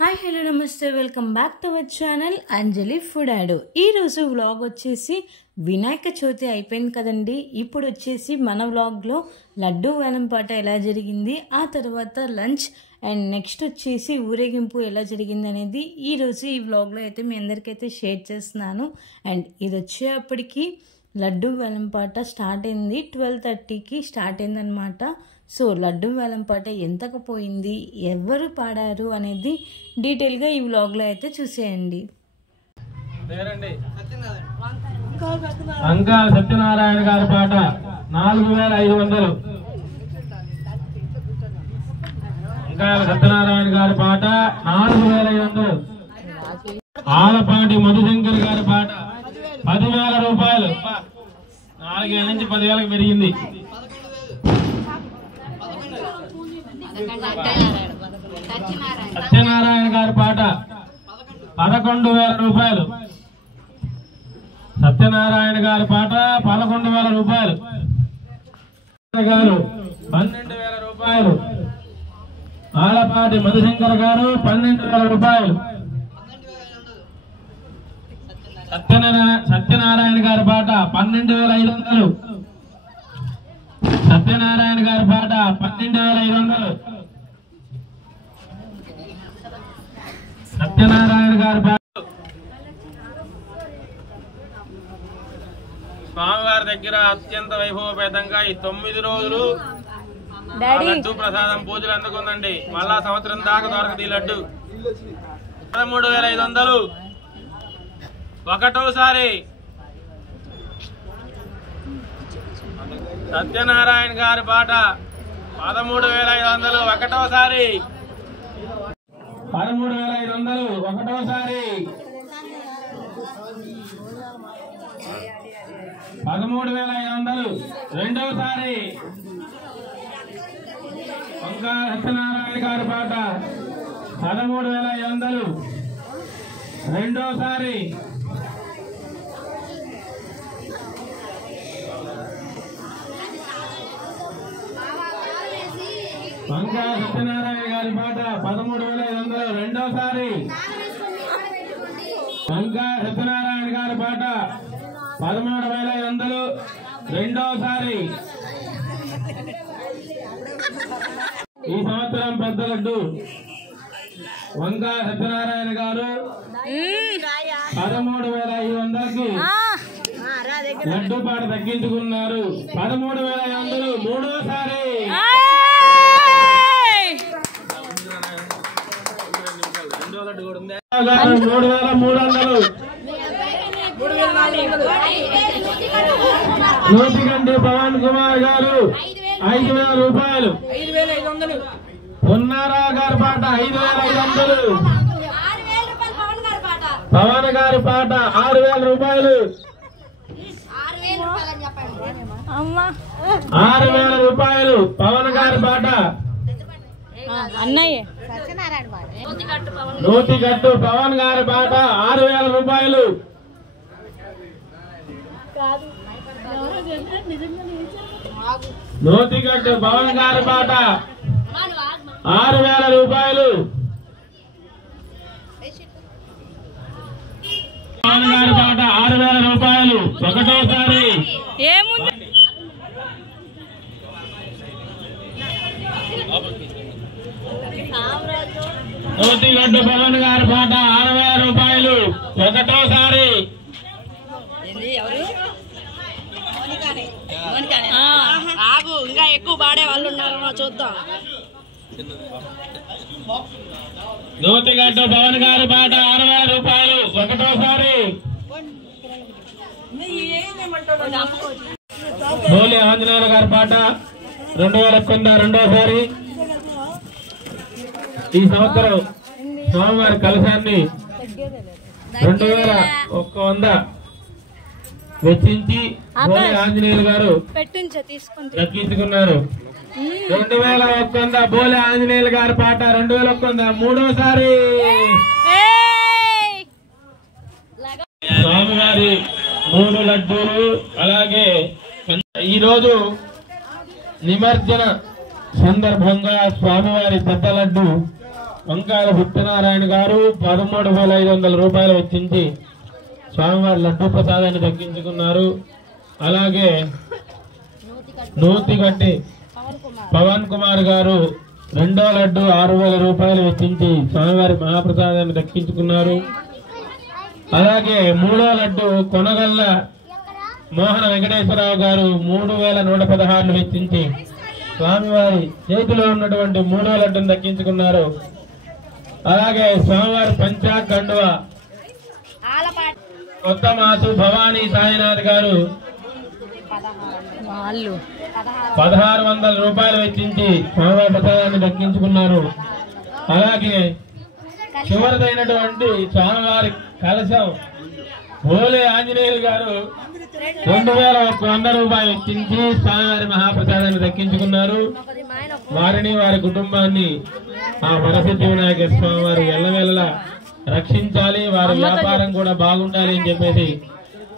Hi hello నమస్తే welcome back to our channel Anjali food add. ఈరోజు vlog వచ్చేసి వినాయక చవితి అయిపోయింది కదండి. ఇప్పుడు వచ్చేసి మన వ్లాగ్లో లడ్డు వేలంపాట ఎలా జరిగింది, ఆ తర్వాత లంచ్ అండ్ నెక్స్ట్ వచ్చేసి ఊరేగింపు ఎలా జరిగింది అనేది ఈరోజు ఈ వ్లాగ్లో అయితే మీ అందరికైతే షేర్ చేస్తున్నాను. అండ్ ఇది వచ్చేప్పటికి లడ్డు వేలంపాట స్టార్ట్ అయింది, 12:30కి స్టార్ట్ అయిందనమాట. సో లడ్డు వేలంపాట ఎంతకు పోయింది, ఎవరు పాడారు అనేది డీటెయిల్గా ఈ వ్లాగ్లో అయితే చూసేయండి. అంకా సత్యనారాయణ గారి పాట 4500. అంకాల సత్యనారాయణ గారి పాట 4500. ఆలపాటి మధుశంకర్ గారి పాట 10,000 రూపాయలు. 4 ఏళ్ళ నుంచి 10,000కి పెరిగింది. సత్యనారాయణ గారి పాట 11,000 రూపాయలు. సత్యనారాయణ గారి పాట 11,000 రూపాయలు. గారు 12,000 రూపాయలు. ఆలపాటి మధుశంకర్ గారు 12,000 రూపాయలు. సత్యనారాయణ గారి పాట 12,500. సత్యనారాయణ గారి పాట 12,500. సత్యనారాయణ గారి పాట. స్వామివారి దగ్గర అత్యంత వైభవపేతంగా ఈ 9 రోజులు లడ్డు ప్రసాదం పూజలు అందుకుందండి. మళ్ళా సంవత్సరం దాకా దొరకదు ఈ లడ్డు. 13,500. ఒకటోసారి సత్యనారాయణ గారి పాట 13,500. ఒకటోసారి 13,500. ఒకటోసారి 13,500. రెండోసారి అంకా సత్యనారాయణ గారి పాట 13,500. రెండోసారి అంకా సత్యనారాయణ గారి పాట 13,500. రెండోసారి అంకా సత్యనారాయణ గారి పాట 13,500. రెండోసారి ఈ సంవత్సరం పెద్ద లడ్డు వంకా సత్యనారాయణ గారు 13,500కి లడ్డు పాట తగ్గించుకున్నారు. 13,500. మూడోసారి 3,300. నూతిగంటి పవన్ కుమార్ గారు 5,000 రూపాయలు. పున్నారా గారి పాట 5,500. పవన్ గారి పాట 6,000 రూపాయలు. 6,000 రూపాయలు పవన్ గారి పాట. అన్నయ్య నూతిగట్టు పవన్ గారి పాట 6,000 రూపాయలు. నూతిగట్టు పవన్ గారి పాట 6,000 రూపాయలు. పవన్ గారి పాట 6,000 రూపాయలు. ఒకటోసారి నూతిగడ్డు పవన్ గారి పాట 6,000 రూపాయలు. ఒకటోసారి ఇంకా ఎక్కువ పాడే వాళ్ళు ఉన్నారు, చూద్దాం. నూతిగడ్డు పవన్ గారి పాట 6,000 రూపాయలు. ఒకటోసారి బోలి ఆంజనేయుల గారి పాట 2,100. రెండోసారి ఈ సంవత్సరం స్వామివారి కలశాన్ని 2,100 వెచ్చించి బోలి ఆంజనేయులు గారు దక్కించుకున్నారు. 2,100 బోలి ఆంజనేయులు గారి పాట 2,100. మూడోసారి స్వామివారి 3 లడ్డూలు. అలాగే ఈరోజు నిమజ్జన సందర్భంగా స్వామివారి పెద్ద లడ్డు వంకాల సత్యనారాయణ గారు 13,500 రూపాయలు వెచ్చించి స్వామివారి లడ్డూ ప్రసాదాన్ని దక్కించుకున్నారు. అలాగే నూతిగట్టి పవన్ కుమార్ గారు 2వ లడ్డు 6,000 రూపాయలు వెచ్చించి స్వామివారి మహాప్రసాదాన్ని దక్కించుకున్నారు. అలాగే 3వ లడ్డు కొనగల్ల మోహన వెంకటేశ్వరరావు గారు 3,116 వెచ్చించి స్వామివారి చేతిలో ఉన్నటువంటి 3వ లడ్డును దక్కించుకున్నారు. అలాగే స్వామివారి పంచా కండువ కొత్త మాసు భవానీ సాయినాథ్ గారు 1,600 రూపాయలు వెచ్చించి స్వామివారి ప్రసాదాన్ని దక్కించుకున్నారు. అలాగే చివరిదైనటువంటి స్వామివారి కలశం ఓలే ఆంజనేయులు గారు 2,100 రూపాయలు వెచ్చించి స్వామివారి మహాప్రసాదాన్ని దక్కించుకున్నారు. వారిని వారి కుటుంబాన్ని ఆ వరసిద్ధి వినాయక స్వామి వారు ఎల్లవేళలా రక్షించాలి, వారి వ్యాపారం కూడా బాగుండాలి అని చెప్పేసి,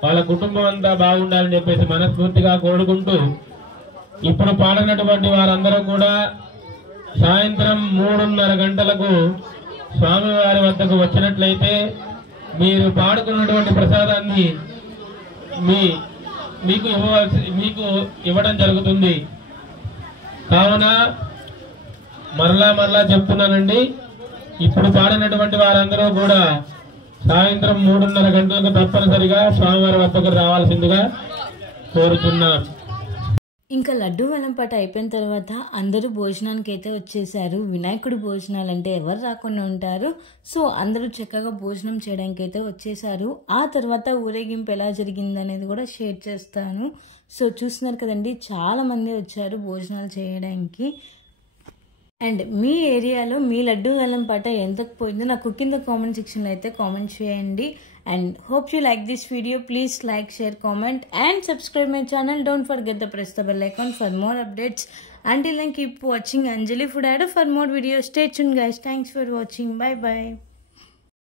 వాళ్ళ కుటుంబం అంతా బాగుండాలని చెప్పేసి మనస్ఫూర్తిగా కోరుకుంటూ, ఇప్పుడు పాడినటువంటి వారందరూ కూడా సాయంత్రం 3:30 గంటలకు స్వామివారి వద్దకు వచ్చినట్లయితే మీరు పాడుకున్నటువంటి ప్రసాదాన్ని మీకు ఇవ్వడం జరుగుతుంది. కావున మరలా చెప్తున్నానండి, ఇప్పుడు పాడినటువంటి వారందరూ కూడా సాయంత్రం 3:30 గంటలకు తప్పనిసరిగా స్వామివారి వద్దకు రావాల్సిందిగా కోరుతున్నాను. ఇంకా లడ్డూ వేలంపాట అయిపోయిన తర్వాత అందరూ భోజనానికి అయితే వచ్చేసారు. వినాయకుడి భోజనాలు అంటే ఎవరు రాకుండా ఉంటారు. సో అందరూ చక్కగా భోజనం చేయడానికి అయితే వచ్చేసారు. ఆ తర్వాత ఊరేగింపు ఎలా జరిగింది అనేది కూడా షేర్ చేస్తాను. సో చూస్తున్నారు కదండి, చాలా మంది వచ్చారు భోజనాలు చేయడానికి. అండ్ మీ ఏరియాలో మీ లడ్డూ వేలంపాట ఎంతకు పోయిందో నాకు కింద కామెంట్ సెక్షన్లో అయితే కామెంట్ చేయండి. And hope you like this video. Please like, share, comment and subscribe my channel. Don't forget to press the bell icon for more updates. Until then, keep watching Anjali Food Addo for more videos. Stay tuned guys. Thanks for watching. Bye bye.